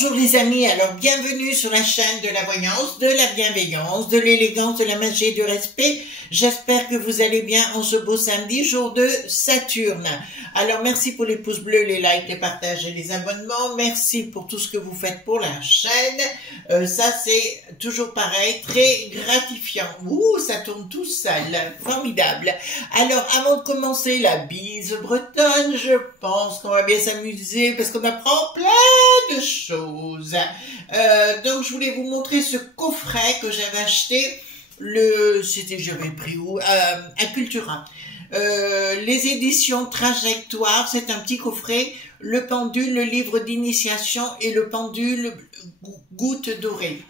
Bonjour les amis, alors bienvenue sur la chaîne de la voyance, de la bienveillance, de l'élégance, de la magie et du respect. J'espère que vous allez bien en ce beau samedi, jour de Saturne. Alors merci pour les pouces bleus, les likes, les partages et les abonnements. Merci pour tout ce que vous faites pour la chaîne. Ça c'est toujours pareil, très gratifiant. Ouh, ça tourne tout seul, formidable. Alors avant de commencer la bise bretonne, je pense qu'on va bien s'amuser parce qu'on apprend plein de choses. Donc je voulais vous montrer ce coffret que j'avais acheté, j'avais pris où, à Cultura. Les éditions Trajectoire, c'est un petit coffret, le pendule, le livre d'initiation et le pendule goutte dorée.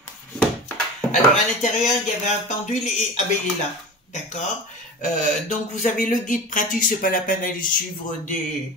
Alors à l'intérieur il y avait un pendule et ah ben il est là, d'accord. Donc vous avez le guide pratique, c'est pas la peine d'aller suivre des...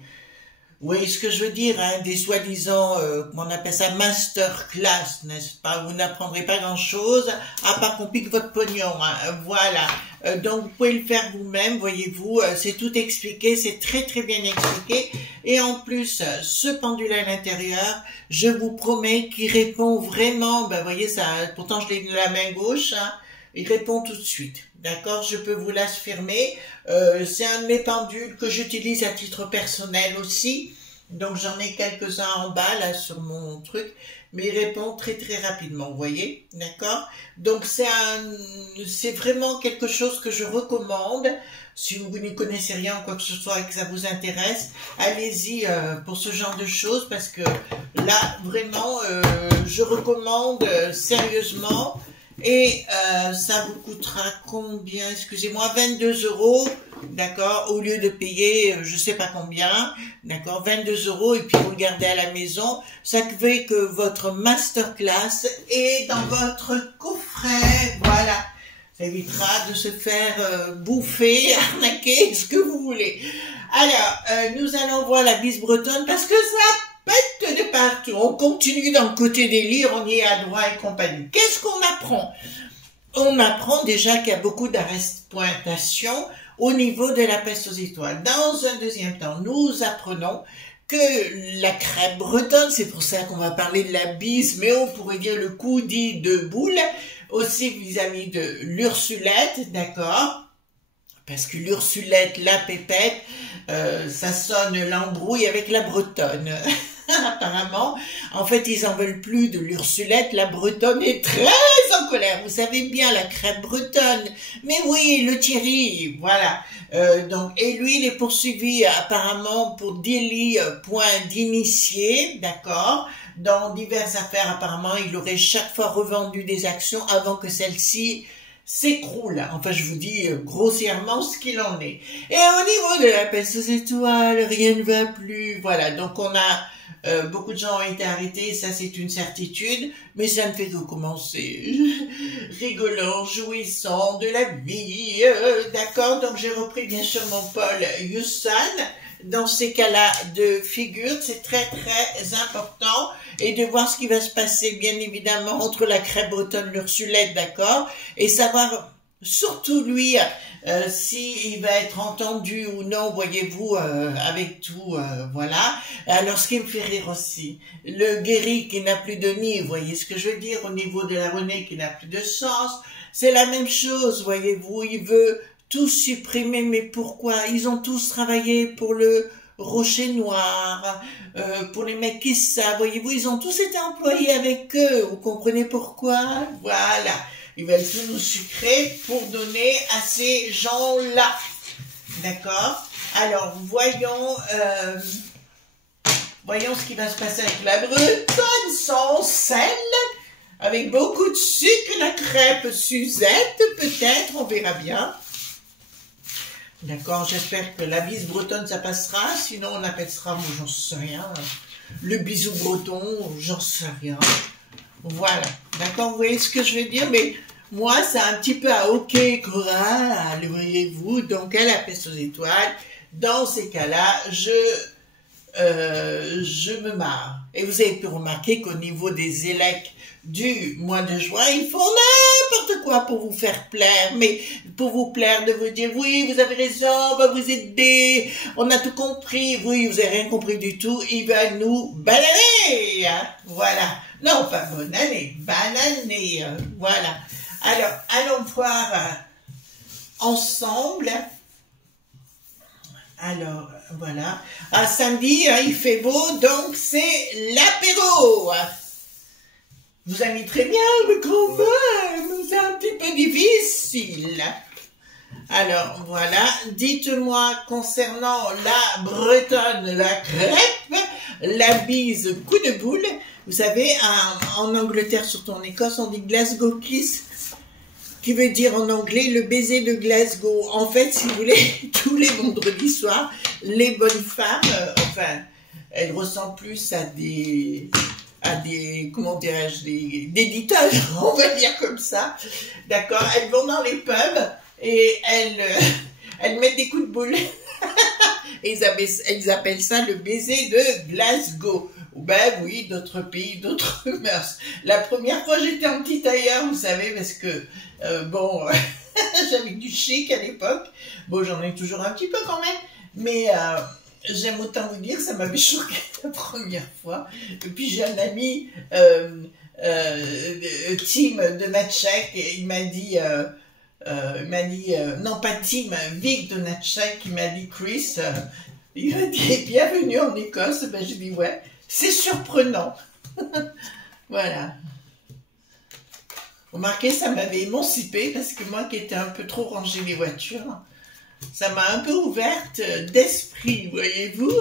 Oui, ce que je veux dire, hein, des soi-disant, on appelle ça masterclass, n'est-ce pas? Vous n'apprendrez pas grand-chose, à part qu'on pique votre pognon, hein, voilà. Donc, vous pouvez le faire vous-même, voyez-vous, c'est tout expliqué, c'est très très bien expliqué. Et en plus, ce pendule à l'intérieur, je vous promets qu'il répond vraiment, ben voyez ça, pourtant je l'ai de la main gauche, hein, il répond tout de suite. D'accord, je peux vous l'affirmer. C'est un de mes pendules que j'utilise à titre personnel aussi. Donc j'en ai quelques-uns en bas là sur mon truc, mais il répond très très rapidement, vous voyez, d'accord. Donc c'est vraiment quelque chose que je recommande. Si vous n'y connaissez rien ou quoi que ce soit et que ça vous intéresse, allez-y pour ce genre de choses parce que là vraiment je recommande sérieusement. Et ça vous coûtera combien, excusez-moi, 22 €, d'accord, au lieu de payer je sais pas combien, d'accord, 22 € et puis vous le gardez à la maison. Ça fait que votre masterclass est dans votre coffret, voilà. Ça évitera de se faire bouffer, arnaquer, ce que vous voulez. Alors, nous allons voir la bise bretonne parce que ça pète de partout. On continue dans le côté délire, on y est à droit et compagnie. Qu'est-ce qu'on apprend? On apprend déjà qu'il y a beaucoup d'arrestes-pointations au niveau de la peste aux étoiles. Dans un deuxième temps, nous apprenons que la crêpe bretonne, c'est pour ça qu'on va parler de la bise, mais on pourrait dire le coup dit de boule, aussi vis-à-vis de l'Ursulette, d'accord? Parce que l'Ursulette, la pépette, ça sonne l'embrouille avec la bretonne. Apparemment, en fait, ils en veulent plus de l'Ursulette. La bretonne est très en colère. Vous savez bien, la crêpe bretonne. Mais oui, le Thierry, voilà. Donc, et lui, il est poursuivi apparemment pour délit point d'initié, d'accord. Dans diverses affaires, apparemment, il aurait chaque fois revendu des actions avant que celles-ci s'écroule. Enfin, je vous dis grossièrement ce qu'il en est. Et au niveau de la peste aux étoiles, rien ne va plus. Voilà, donc on a beaucoup de gens ont été arrêtés, ça c'est une certitude, mais ça ne fait que commencer. Rigolant, jouissant de la vie, d'accord. Donc j'ai repris bien sûr mon Paul Husson. Dans ces cas-là de figure, c'est très très important, et de voir ce qui va se passer bien évidemment entre la crêpe bretonne, l'Ursulette, d'accord, et savoir surtout lui s'il va être entendu ou non, voyez-vous, avec tout, voilà. Alors ce qui me fait rire aussi, le guéri qui n'a plus de nid, vous voyez ce que je veux dire, au niveau de la Renée qui n'a plus de sens, c'est la même chose, voyez-vous, il veut tous supprimés, mais pourquoi? Ils ont tous travaillé pour le Rocher Noir, pour les mecs qui savent, voyez-vous, ils ont tous été employés avec eux, vous comprenez pourquoi? Voilà, ils veulent tout nous sucrer pour donner à ces gens-là, d'accord? Alors, voyons ce qui va se passer avec la bretonne sans sel. avec beaucoup de sucre, la crêpe Suzette, peut-être, on verra bien. D'accord, j'espère que la bise bretonne, ça passera, sinon on appellera, moi j'en sais rien, le bisou breton, j'en sais rien. Voilà, d'accord, vous voyez ce que je veux dire, mais moi, c'est un petit peu à OK choral, voyez-vous, donc elle appelle aux étoiles. Dans ces cas-là, je me marre. Et vous avez pu remarquer qu'au niveau des élects du mois de juin, ils font n'importe quoi pour vous faire plaire, mais pour vous plaire, de vous dire, oui, vous avez raison, on va vous aider, on a tout compris, oui, vous n'avez rien compris du tout, ils veulent nous bananer, hein, voilà. Non, pas bonne année, bananer, voilà. Alors, allons voir ensemble. Alors, voilà. À samedi, hein, il fait beau, donc c'est l'apéro. Vous avez mis très bien, mais quand même, c'est un petit peu difficile. Alors, voilà. Dites-moi concernant la bretonne, la crêpe, la bise, coup de boule. Vous savez, en Angleterre, surtout en Écosse, on dit Glasgow kiss, qui veut dire en anglais le baiser de Glasgow. En fait, si vous voulez, tous les vendredis soirs, les bonnes femmes, enfin, elles ressemblent plus à des comment dirais-je, des éditeurs, on va dire comme ça, d'accord, elles vont dans les pubs et elles mettent des coups de boule. Et ils appellent ça le baiser de Glasgow. Ben oui, d'autres pays, d'autres mœurs. La première fois, j'étais en petit tailleur, vous savez, parce que, bon, j'avais du chic à l'époque. Bon, j'en ai toujours un petit peu quand même, mais j'aime autant vous dire, ça m'avait choqué la première fois. Et puis j'ai un ami, Tim de Natchek, il m'a dit, non pas Tim, Vic de Natchek, il m'a dit, Chris, il m'a dit, bienvenue en Écosse. Ben j'ai dit, ouais. C'est surprenant. Voilà. Remarquez, ça m'avait émancipée parce que moi qui étais un peu trop rangée les voitures, ça m'a un peu ouverte d'esprit, voyez-vous.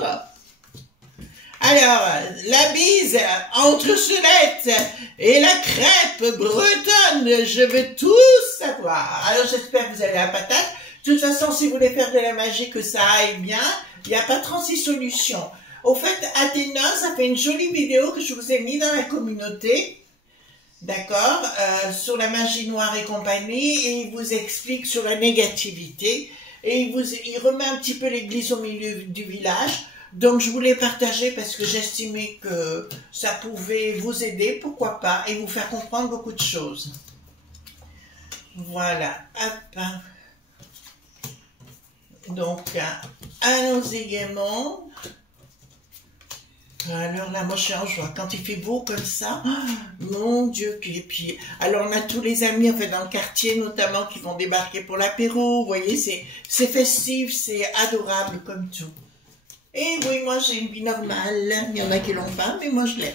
Alors, la bise entre Solette et la crêpe bretonne, je veux tout savoir. Alors, j'espère que vous avez la patate. De toute façon, si vous voulez faire de la magie, que ça aille bien, il n'y a pas 36 solutions. Au fait, Athéna, ça fait une jolie vidéo que je vous ai mis dans la communauté, d'accord, sur la magie noire et compagnie, et il vous explique sur la négativité, et il remet un petit peu l'église au milieu du village. Donc je voulais partager parce que j'estimais que ça pouvait vous aider, pourquoi pas, et vous faire comprendre beaucoup de choses. Voilà, hop. Donc, allons-y gaiement. Alors là, moi je suis en joie. Quand il fait beau comme ça, mon Dieu, et puis, alors on a tous les amis, enfin dans le quartier notamment, qui vont débarquer pour l'apéro. Vous voyez, c'est festif, c'est adorable comme tout. Et oui, moi j'ai une vie normale. Il y en a qui l'ont pas, mais moi je l'ai.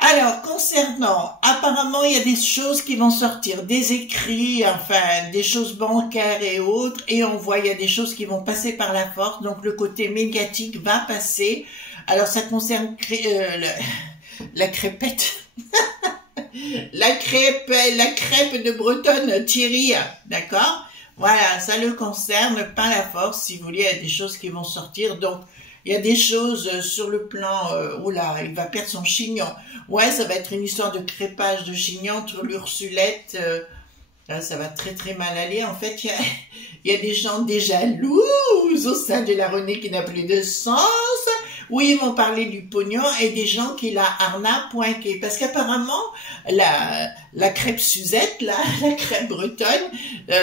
Alors, concernant, apparemment, il y a des choses qui vont sortir, des écrits, enfin, des choses bancaires et autres, et on voit, il y a des choses qui vont passer par la force, donc le côté médiatique va passer. Alors, ça concerne la crêpette, la crêpe de Bretonne, Thierry, d'accord? Voilà, ça le concerne par la force, si vous voulez, il y a des choses qui vont sortir, donc, il y a des choses sur le plan, oula, il va perdre son chignon. Ouais, ça va être une histoire de crépage de chignon entre l'Ursulette. Là, ça va très très mal aller. En fait, il y a des gens déjà jalouses au sein de la Renée qui n'a plus de sens. Oui, ils vont parler du pognon et des gens qui la arnaquent. Parce qu'apparemment, la crêpe Suzette, la crêpe bretonne,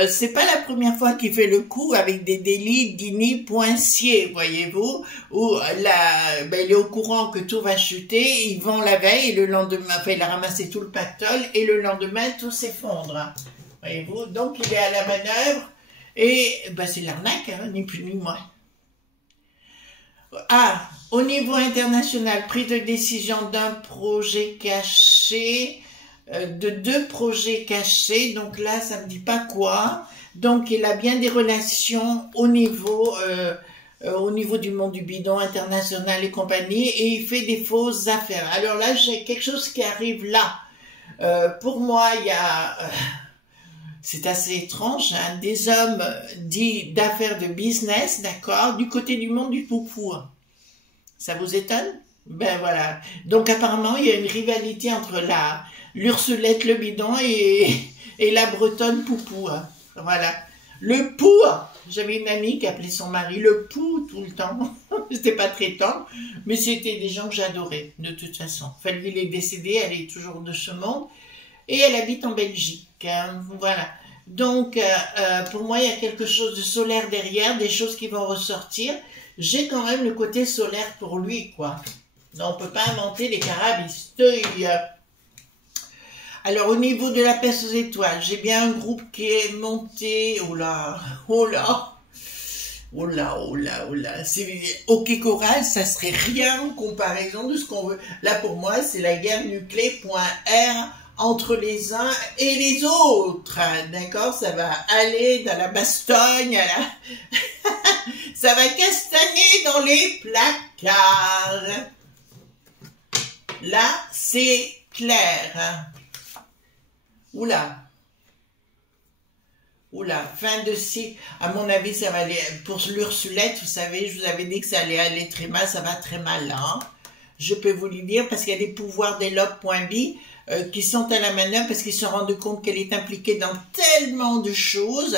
c'est pas la première fois qu'il fait le coup avec des délits dîners poinciers, voyez-vous, où ben, il est au courant que tout va chuter, ils vont la veille et le lendemain, enfin, il a ramassé tout le pactole et le lendemain, tout s'effondre. Voyez-vous, donc il est à la manœuvre et ben, c'est l'arnaque, hein, ni plus ni moins. Ah, au niveau international, prise de décision d'un projet caché, de 2 projets cachés, donc là, ça me dit pas quoi. Donc, il a bien des relations au niveau au niveau du monde du bidon international et compagnie, et il fait des fausses affaires. Alors là, j'ai quelque chose qui arrive là. Pour moi, il y a... c'est assez étrange, hein, des hommes dits d'affaires de business, d'accord, du côté du monde du poupou. Ça vous étonne? Ben voilà. Donc apparemment, il y a une rivalité entre l'Ursulette le bidon et la Bretonne poupou. Hein. Voilà. Le pou, j'avais une amie qui appelait son mari le pou tout le temps. C'était pas très tendre, mais c'était des gens que j'adorais, de toute façon. Enfin, lui, il est décédé, elle est toujours de ce monde. Et elle habite en Belgique. Hein, voilà. Donc, pour moi, il y a quelque chose de solaire derrière, des choses qui vont ressortir. J'ai quand même le côté solaire pour lui, quoi. On ne peut pas inventer les carabisteuilles. Alors, au niveau de la peste aux étoiles, j'ai bien un groupe qui est monté. Oh là, oh là, oh là, oh là, oh là. Ok Coral, ça serait rien en comparaison de ce qu'on veut. Là, pour moi, c'est la guerre nucléaire.r entre les uns et les autres, d'accord? Ça va aller dans la bastogne, ça va castagner dans les placards. Là, c'est clair. Oula. Oula, fin de cycle. À mon avis, ça va aller, pour l'Ursulette, vous savez, je vous avais dit que ça allait aller très mal, ça va très mal là. Hein. Je peux vous le dire parce qu'il y a des pouvoirs d'Elope.bi qui sont à la manœuvre parce qu'ils se rendent compte qu'elle est impliquée dans tellement de choses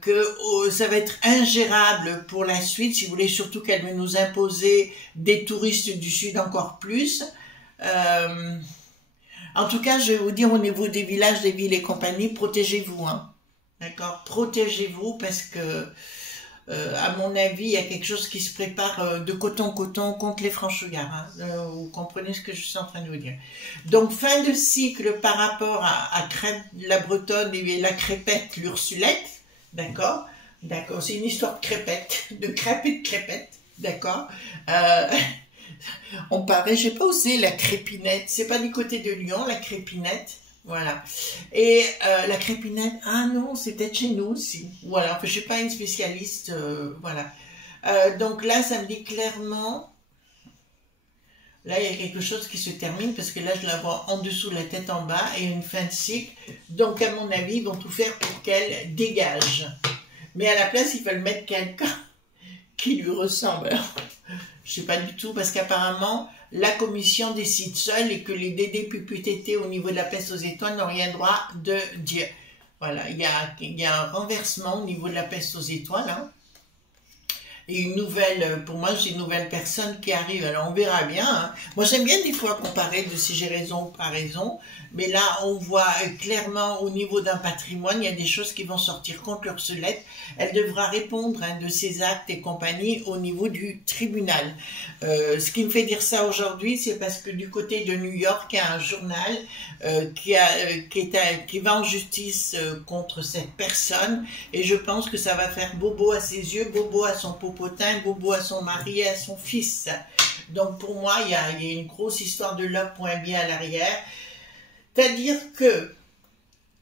que ça va être ingérable pour la suite. Si vous voulez, surtout qu'elle veut nous imposer des touristes du Sud encore plus. En tout cas, je vais vous dire au niveau des villages, des villes et compagnie, protégez-vous. Hein. D'accord? Protégez-vous parce que à mon avis, il y a quelque chose qui se prépare de coton contre les franchouillards. Hein. Vous comprenez ce que je suis en train de vous dire. Donc, fin de cycle par rapport à la Bretonne et la crépette, l'Ursulette. D'accord? D'accord. C'est une histoire de crépette, de crêpe et de crépette. D'accord? On paraît, je sais pas où c'est, la crépinette. C'est pas du côté de Lyon, la crépinette. Voilà. Et la crépinette, ah non, c'est peut-être chez nous aussi. Voilà, enfin, je suis pas une spécialiste, voilà. Donc là, ça me dit clairement, là, il y a quelque chose qui se termine, parce que là, je la vois en dessous, la tête en bas, et une fin de cycle. Donc, à mon avis, ils vont tout faire pour qu'elle dégage. Mais à la place, ils veulent mettre quelqu'un qui lui ressemble. Je sais pas du tout, parce qu'apparemment, la commission décide seule et que les DDPPTT au niveau de la peste aux étoiles n'ont rien droit de dire. Voilà, il y a un renversement au niveau de la peste aux étoiles. Hein. Et une nouvelle, pour moi, j'ai une nouvelle personne qui arrive. Alors, on verra bien. Hein. Moi, j'aime bien des fois comparer de si j'ai raison ou pas raison. Mais là, on voit clairement au niveau d'un patrimoine, il y a des choses qui vont sortir contre l'Ursulette. Elle devra répondre hein, de ses actes et compagnie au niveau du tribunal. Ce qui me fait dire ça aujourd'hui, c'est parce que du côté de New York, il y a un journal qui va en justice contre cette personne. Et je pense que ça va faire bobo à ses yeux, bobo à son popotin, bobo à son mari et à son fils. Donc pour moi, il y a une grosse histoire de Love.bi à l'arrière. C'est-à-dire que,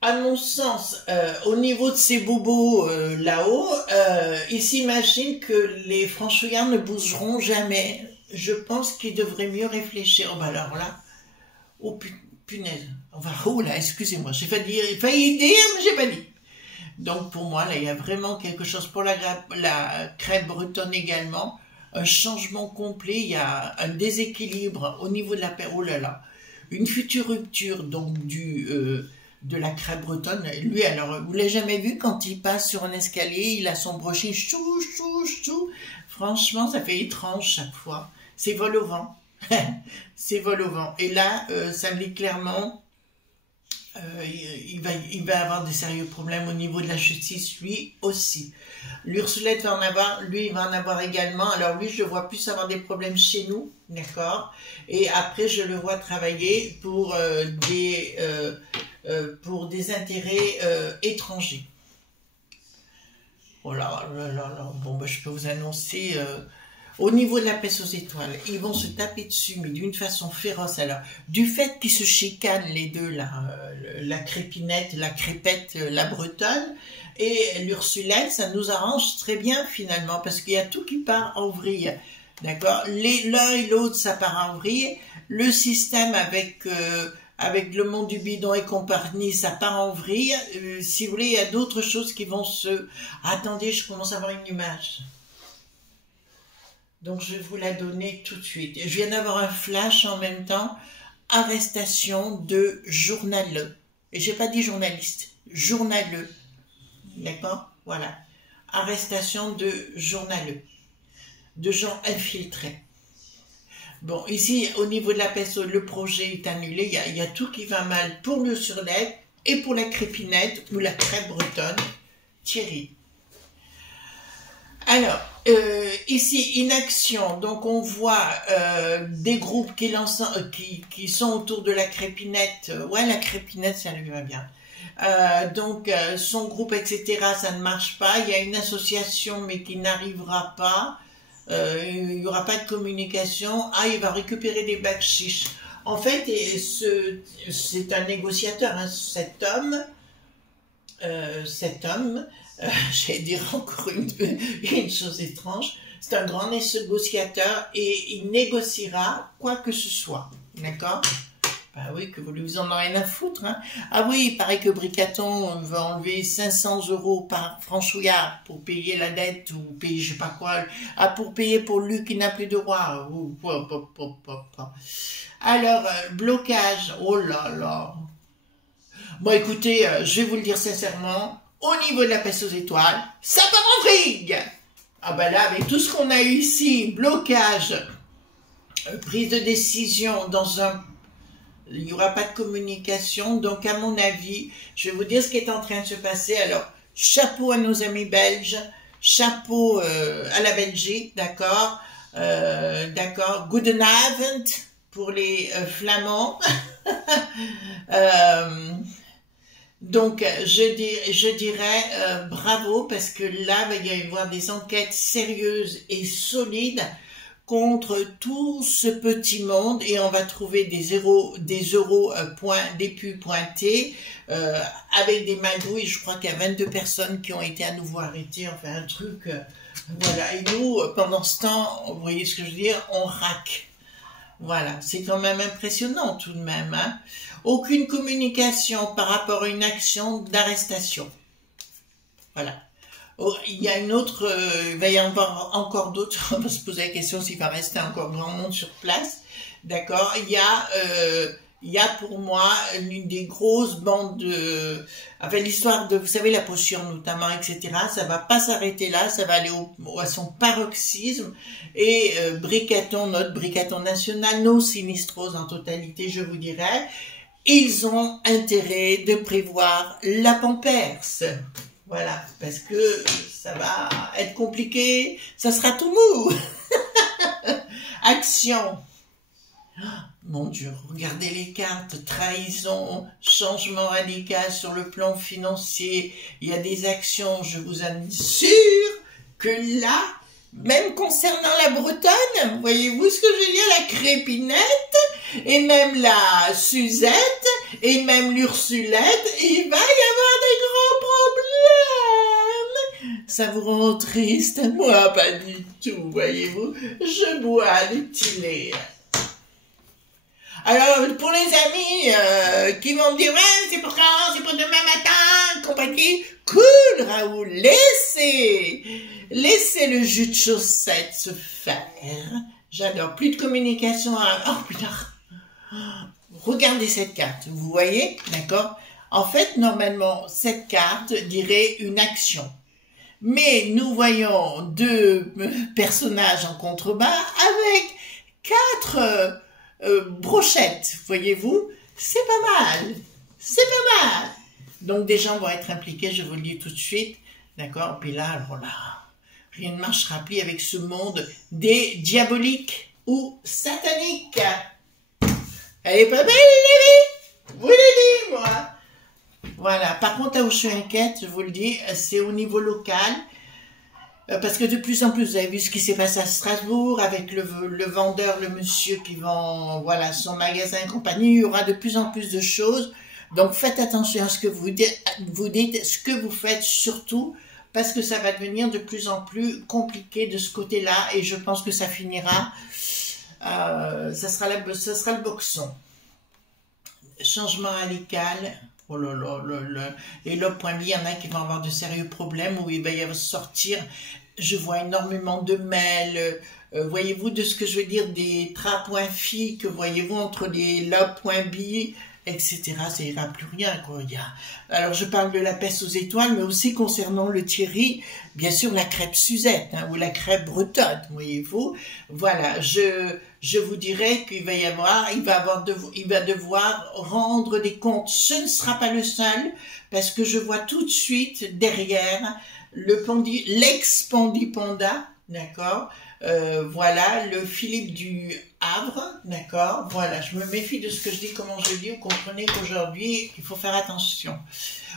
à mon sens, au niveau de ces bobos là-haut, ils s'imaginent que les franchouillards ne bougeront jamais. Je pense qu'ils devraient mieux réfléchir. Oh, bah alors là, oh punaise. Enfin, oh là, excusez-moi, j'ai failli dire, mais j'ai pas dit. Donc pour moi, là, il y a vraiment quelque chose pour la crêpe bretonne également. Un changement complet, il y a un déséquilibre au niveau de la paix. Oh là là. Une future rupture donc de la crêpe bretonne. Lui, alors, vous l'avez jamais vu quand il passe sur un escalier, il a son brochet chou, chou, chou. Franchement, ça fait étrange chaque fois. C'est vol au vent. C'est vol au vent. Et là, ça me dit clairement, il va avoir de sérieux problèmes au niveau de la justice, lui aussi. L'Ursulette va en avoir, lui, il va en avoir également. Alors lui, je le vois plus avoir des problèmes chez nous, d'accord? Et après, je le vois travailler pour des intérêts étrangers. Oh là là là là. Bon, ben, je peux vous annoncer... Au niveau de la peste aux étoiles, ils vont se taper dessus, mais d'une façon féroce. Alors, du fait qu'ils se chicanent les deux, là, la crépinette, la crépette, la bretonne, et l'ursulette, ça nous arrange très bien finalement, parce qu'il y a tout qui part en vrille. D'accord? L'un et l'autre, ça part en vrille. Le système avec le monde du bidon et compagnie, ça part en vrille. Si vous voulez, il y a d'autres choses qui vont se... Attendez, je commence à avoir une image. Donc, je vais vous la donner tout de suite. Je viens d'avoir un flash en même temps. Arrestation de journaleux. Et j'ai pas dit journaliste. Journaleux. D'accord? Voilà. Arrestation de journaleux. De gens infiltrés. Bon, ici, au niveau de la peste, le projet est annulé. Il y a tout qui va mal pour le surlève et pour la crépinette ou la crêpe bretonne. Thierry. Alors, ici, inaction. Donc, on voit des groupes qui sont autour de la crépinette. Ouais, la crépinette, ça lui va bien. Donc, son groupe, etc., ça ne marche pas. Il y a une association, mais qui n'arrivera pas. Il n'y aura pas de communication. Ah, il va récupérer des bakshish. En fait, c'est un négociateur, hein, cet homme, j'allais dire encore une chose étrange, c'est un grand négociateur et il négociera quoi que ce soit, d'accord? Bah oui, que vous en avez rien à foutre, hein. Ah oui, il paraît que Bricaton va enlever 500 € par franchouillard pour payer la dette ou payer je sais pas quoi. Ah, pour payer pour Luc qui n'a plus de roi. Alors, blocage, oh là là. Bon, écoutez, je vais vous le dire sincèrement, au niveau de la peste aux étoiles, ça part en vrille. Ah ben là, avec tout ce qu'on a eu ici, blocage, prise de décision dans un... Il n'y aura pas de communication, donc à mon avis, je vais vous dire ce qui est en train de se passer. Alors, chapeau à nos amis belges, chapeau à la Belgique, d'accord, d'accord, Goedenavond pour les Flamands. Donc, je dirais bravo, parce que là, il va y avoir des enquêtes sérieuses et solides contre tout ce petit monde, et on va trouver des pu pointés, avec des magouilles. Je crois qu'il y a 22 personnes qui ont été à nouveau arrêtées, enfin un truc, voilà. Et nous, pendant ce temps, vous voyez ce que je veux dire, on raque. Voilà, c'est quand même impressionnant tout de même, hein. Aucune communication par rapport à une action d'arrestation. Voilà. Oh, il y a une autre, il va y avoir encore d'autres, on va se poser la question s'il va rester encore grand monde sur place. D'accord. Il y a pour moi une des grosses bandes de... Enfin, l'histoire de, vous savez, la potion notamment, etc. Ça va pas s'arrêter là, ça va aller à son paroxysme. Et Bricaton, notre Bricaton national, nos sinistroses en totalité, je vous dirais, ils ont intérêt de prévoir la pamperse. Voilà, parce que ça va être compliqué, ça sera tout mou. Action. Mon Dieu, regardez les cartes, trahison, changement radical sur le plan financier, il y a des actions, je vous assure que là, même concernant la Bretonne, voyez-vous ce que je veux dire, la crépinette, et même la Suzette, et même l'Ursulette, il va y avoir des gros problèmes. Ça vous rend triste? Moi, pas du tout, voyez-vous, je bois des petits laits. Alors, pour les amis qui vont me dire « Ouais, c'est pour quand? C'est pour demain matin ?» compagnie, cool, Raoul, laissez le jus de chaussette se faire. J'adore. Plus de communication à... Oh, putain. Regardez cette carte, vous voyez, d'accord? En fait, normalement, cette carte dirait une action. Mais nous voyons deux personnages en contrebas avec 4... brochette, voyez-vous, c'est pas mal, c'est pas mal. Donc des gens vont être impliqués, je vous le dis tout de suite, d'accord. Puis là, alors là, rien ne marchera plus avec ce monde des diaboliques ou sataniques. Elle est pas belle, Lily, vous l'avez dit, moi. Voilà. Par contre, là où je suis inquiète, je vous le dis, c'est au niveau local. Parce que de plus en plus, vous avez vu ce qui s'est passé à Strasbourg avec le vendeur, le monsieur qui vend, voilà, son magasin et compagnie. Il y aura de plus en plus de choses. Donc faites attention à ce que vous dites, ce que vous faites surtout, parce que ça va devenir de plus en plus compliqué de ce côté-là, et je pense que ça finira, ça sera le boxon. Changement radical. Oh là là là là. Et là, point B, il y en a qui vont avoir de sérieux problèmes où il va y avoir sortir. Je vois énormément de mails. Voyez-vous de ce que je veux dire, des tra.fi que voyez-vous entre les là.b, etc. Ça ira plus rien, quoi. Alors, je parle de la peste aux étoiles, mais aussi concernant le Thierry, bien sûr, la crêpe Suzette, hein, ou la crêpe bretonne, voyez-vous. Voilà, je vous dirais qu'il va y avoir, il va devoir rendre des comptes. Ce ne sera pas le seul, parce que je vois tout de suite derrière l'ex-Pandipanda, d'accord, voilà, le Philippe du Havre, d'accord, voilà, je me méfie de ce que je dis, comment je dis, vous comprenez qu'aujourd'hui, il faut faire attention.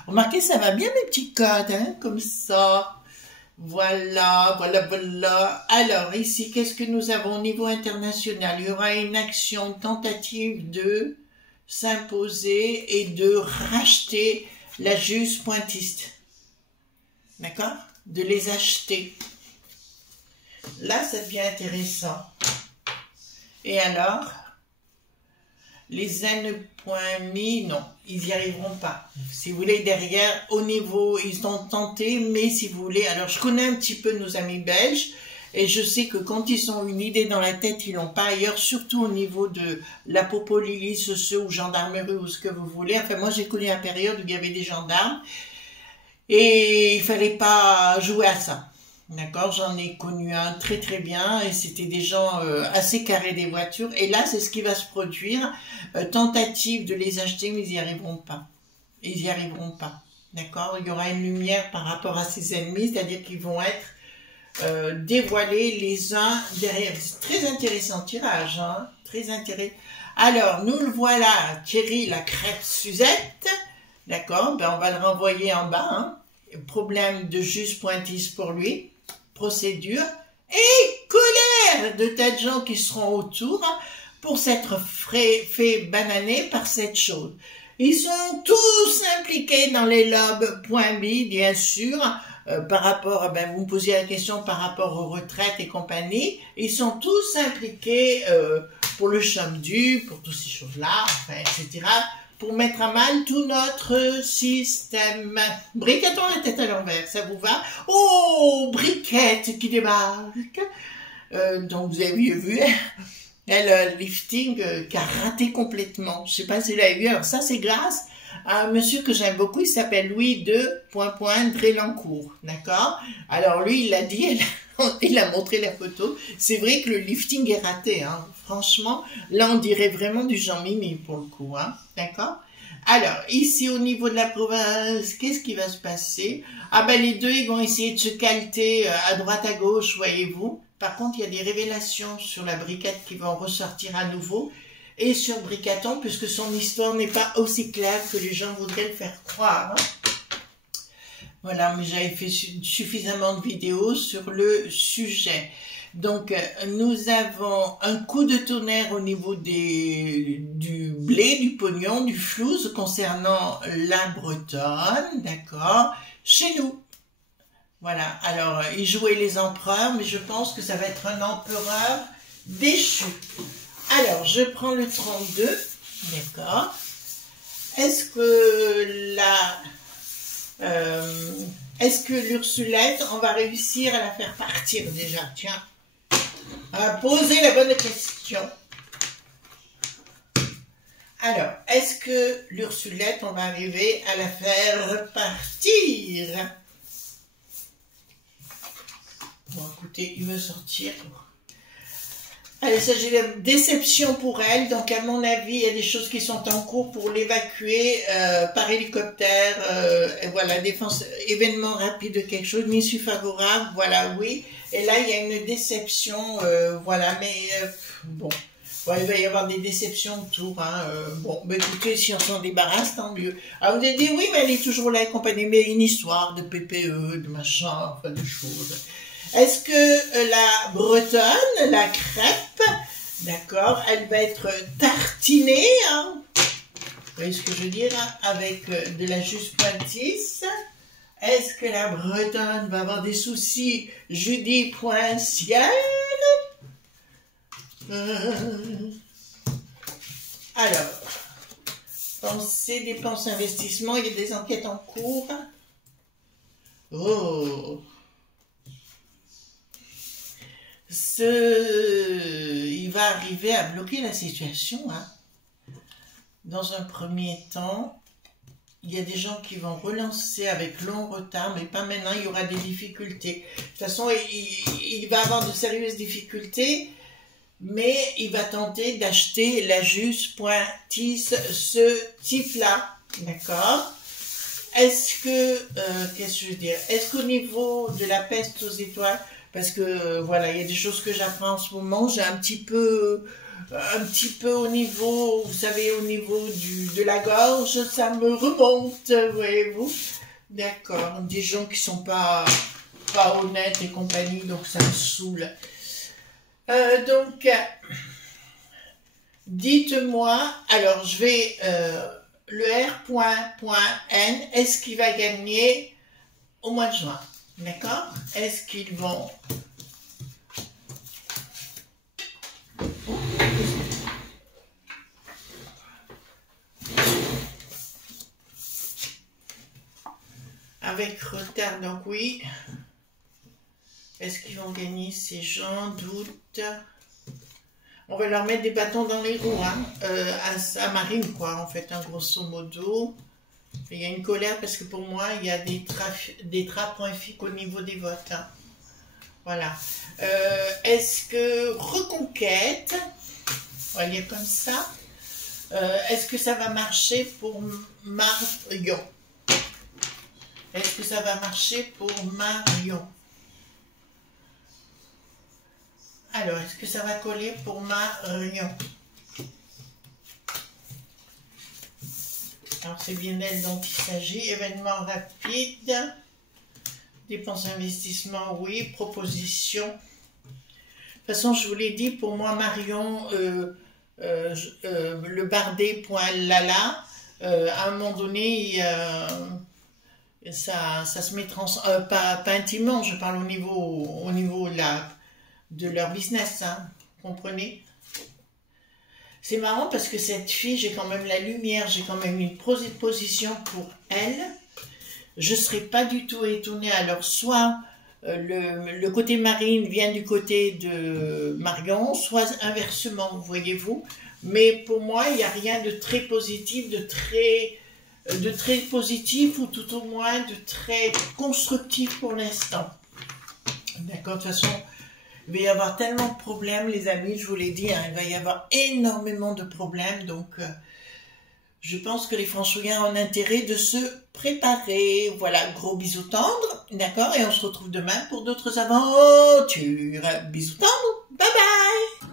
Remarquez, ça va bien mes petits codes, hein, comme ça. Voilà, voilà, voilà. Alors, ici, qu'est-ce que nous avons au niveau international? Il y aura une action, une tentative de s'imposer et de racheter la Jus pointiste. D'accord? De les acheter. Là, ça devient intéressant. Et alors, les N.mi, non, ils n'y arriveront pas. Si vous voulez, derrière, au niveau, ils ont tenté, mais si vous voulez, alors je connais un petit peu nos amis belges, et je sais que quand ils ont une idée dans la tête, ils l'ont pas ailleurs, surtout au niveau de la Popolilis, ceux ou gendarmerie, ou ce que vous voulez. Enfin, moi, j'ai connu la période où il y avait des gendarmes, et il fallait pas jouer à ça. D'accord, j'en ai connu un très très bien et c'était des gens assez carrés des voitures. Et là, c'est ce qui va se produire. Tentative de les acheter, mais ils n'y arriveront pas. Ils n'y arriveront pas. D'accord, il y aura une lumière par rapport à ses ennemis, c'est-à-dire qu'ils vont être dévoilés les uns derrière. C'est très intéressant tirage, hein, très intéressant. Alors, nous le voilà, Thierry, la crêpe Suzette. D'accord, ben on va le renvoyer en bas. Hein. Problème de Jus pointiste pour lui. Procédure et colère de tas de gens qui seront autour pour s'être fait bananer par cette chose. Ils sont tous impliqués dans les lobes.b, bien sûr, par rapport, ben, vous me posiez la question par rapport aux retraites et compagnie. Ils sont tous impliqués pour le chômage, pour toutes ces choses-là, enfin, etc., pour mettre à mal tout notre système. Briquettons la tête à l'envers, ça vous va? Oh, Briquette qui débarque. Donc vous avez vu, elle a le lifting qui a raté complètement. Je sais pas si vous l'avez vu. Alors ça, c'est grâce à un monsieur que j'aime beaucoup. Il s'appelle Louis de Drélancourt. D'accord? Alors lui, il l'a dit, il a montré la photo. C'est vrai que le lifting est raté, hein. Franchement, là, on dirait vraiment du Jean-Mimi pour le coup, hein. D'accord? Alors, ici, au niveau de la province, qu'est-ce qui va se passer? Ah ben, les deux, ils vont essayer de se calter à droite, à gauche, voyez-vous. Par contre, il y a des révélations sur la briquette qui vont ressortir à nouveau. Et sur Bricaton, puisque son histoire n'est pas aussi claire que les gens voudraient le faire croire, hein. Voilà, mais j'avais fait suffisamment de vidéos sur le sujet. Donc, nous avons un coup de tonnerre au niveau du blé, du pognon, du flouze concernant la Bretonne, d'accord, chez nous. Voilà, alors, ils jouaient les empereurs, mais je pense que ça va être un empereur déchu. Alors, je prends le 32, d'accord. Est-ce que l'Ursulette, on va réussir à la faire partir déjà? Tiens, on va poser la bonne question. Alors, est-ce que l'Ursulette, on va arriver à la faire partir? Bon, écoutez, il veut sortir. Allez, il s'agit de déception pour elle. Donc, à mon avis, il y a des choses qui sont en cours pour l'évacuer par hélicoptère. Et voilà, défense, événement rapide de quelque chose, issue favorable. Voilà, oui. Et là, il y a une déception. Voilà, mais bon. Ouais, il va y avoir des déceptions autour. Hein, bon, bah, écoutez, si on s'en débarrasse, tant mieux. Alors, vous allez dire, oui, mais elle est toujours là accompagnée. Mais une histoire de PPE, de machin, enfin, de choses. Est-ce que la bretonne, la crêpe, d'accord, elle va être tartinée, hein, vous voyez ce que je veux dire, hein, avec de la juste pointisse. Est-ce que la bretonne va avoir des soucis judiciaires? Alors, pensée, dépenses, investissement, il y a des enquêtes en cours. Oh, il va arriver à bloquer la situation, hein. Dans un premier temps, il y a des gens qui vont relancer avec long retard, mais pas maintenant, il y aura des difficultés. De toute façon, il va avoir de sérieuses difficultés, mais il va tenter d'acheter la juste pointisse, ce type-là, d'accord? Est-ce que, qu'est-ce que je veux dire? Est-ce qu'au niveau de la peste aux étoiles, parce que voilà, il y a des choses que j'apprends en ce moment, j'ai un petit peu au niveau, vous savez, au niveau de la gorge, ça me remonte, voyez-vous? D'accord, des gens qui sont pas honnêtes et compagnie, donc ça me saoule. Donc, dites-moi, alors je vais, le R.N, est-ce qu'il va gagner au mois de juin? D'accord? Est-ce qu'ils vont... Avec retard, donc oui. Est-ce qu'ils vont gagner ces gens? Doute. On va leur mettre des bâtons dans les roues, hein, à Marine, quoi, en fait, hein, grosso modo. Il y a une colère parce que pour moi, il y a des trappes pointiques au niveau des votes. Hein. Voilà. Est-ce que Reconquête, on va lire comme ça, est-ce que ça va marcher pour Marion? Est-ce que ça va marcher pour Marion? Alors, est-ce que ça va coller pour Marion? Alors, c'est bien elle dont il s'agit. Événement rapide. Dépenses, investissements, oui. Proposition. De toute façon, je vous l'ai dit, pour moi, Marion, le bardé.lala, à un moment donné, ça se met pas intimement, je parle au niveau de leur business, hein, vous comprenez? C'est marrant parce que cette fille, j'ai quand même la lumière, j'ai quand même une position pour elle. Je ne serais pas du tout étonnée. Alors, soit le côté Marine vient du côté de Marion, soit inversement, voyez-vous. Mais pour moi, il n'y a rien de très positif, de très positif, ou tout au moins de très constructif pour l'instant. D'accord, de toute façon... Il va y avoir tellement de problèmes, les amis, je vous l'ai dit, hein, il va y avoir énormément de problèmes, donc je pense que les Françoisiens ont intérêt de se préparer. Voilà, gros bisous tendres, d'accord, et on se retrouve demain pour d'autres aventures. Bisous tendres, bye bye.